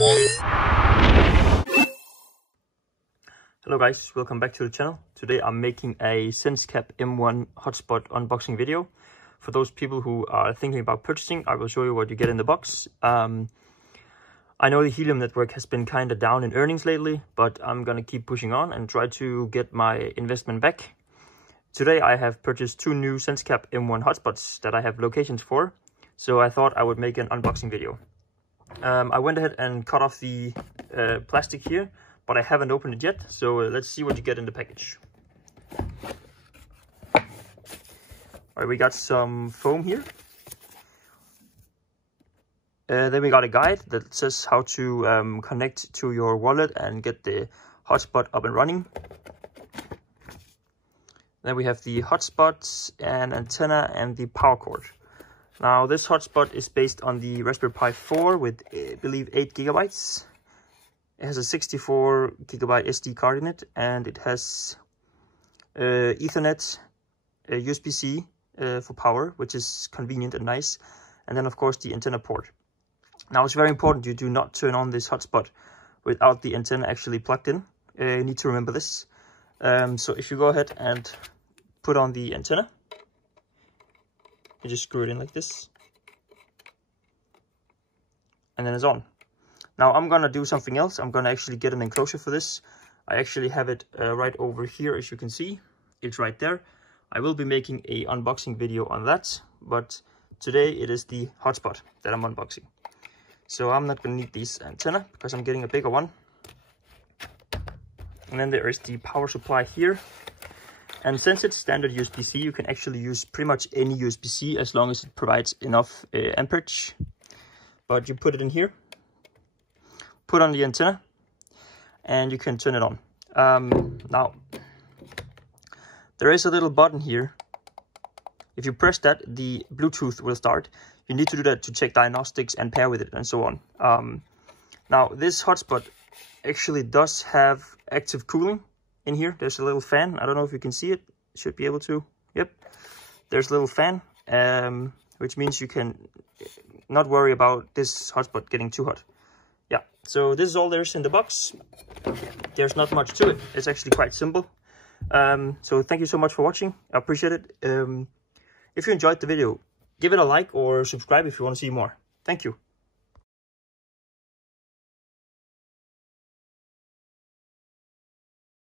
Hello guys, welcome back to the channel. Today I'm making a Sensecap M1 hotspot unboxing video. For those people who are thinking about purchasing, I will show you what you get in the box. I know the Helium network has been kind of down in earnings lately, but I'm gonna keep pushing on and try to get my investment back. Today I have purchased two new Sensecap M1 hotspots that I have locations for, so I thought I would make an unboxing video. I went ahead and cut off the plastic here, but I haven't opened it yet, so let's see what you get in the package. Alright, we got some foam here. Then we got a guide that says how to connect to your wallet and get the hotspot up and running. Then we have the hotspot and antenna and the power cord. Now this hotspot is based on the Raspberry Pi 4 with, I believe, 8 gigabytes. It has a 64 gigabyte SD card in it, and it has Ethernet, USB-C for power, which is convenient and nice. And then of course the antenna port. Now it's very important you do not turn on this hotspot without the antenna actually plugged in. You need to remember this. So if you go ahead and put on the antenna, you just screw it in like this, and then it's on. Now I'm gonna do something else. I'm gonna actually get an enclosure for this. I actually have it right over here, as you can see. It's right there. I will be making a unboxing video on that, but today it is the hotspot that I'm unboxing. So I'm not gonna need this antenna because I'm getting a bigger one. And then there is the power supply here. And since it's standard USB-C, you can actually use pretty much any USB-C as long as it provides enough amperage. But you put it in here, put on the antenna, and you can turn it on. Now, there is a little button here. If you press that, the Bluetooth will start. You need to do that to check diagnostics and pair with it and so on. Now, this hotspot actually does have active cooling in here. There's a little fan. I don't know if you can see it. Should be able to. Yep. There's a little fan, which means you can not worry about this hotspot getting too hot. Yeah. So this is all there is in the box. There's not much to it. It's actually quite simple. So thank you so much for watching. I appreciate it. If you enjoyed the video, give it a like or subscribe if you want to see more. Thank you.